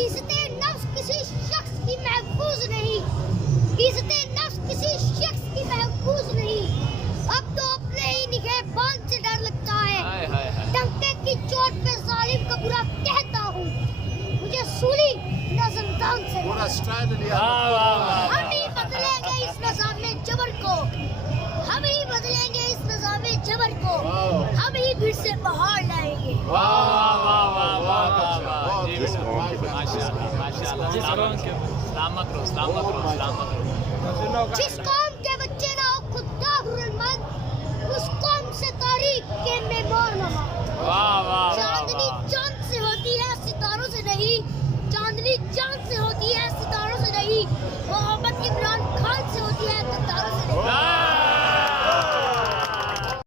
इज़्ज़ते नफ्स किसी शख्स की महफूज नहीं, इज़्ज़ते नफ्स किसी शख्स की महफूज नहीं। अब तो अपने ही निगहबान से डर लगता है। डंके की चोट पे जालिम का बुरा कहता हूँ, मुझे सूली न ज़िंदान से। पूरा स्टाइल लिया। हम ही बदलेंगे इस निज़ाम-ए जबर को, हम ही बदलेंगे इस निज़ाम-ए जबर को, हम ही फिर से बहार लाएंगे। जिस कौम के बच्चे ना हो खुदाहुर्रहमान, उस कौम से तारीख के मेहमान नवा। चांदनी चांद से होती है सितारों से नहीं, चांदनी चांद से होती है सितारों से नहीं। मोहब्बत की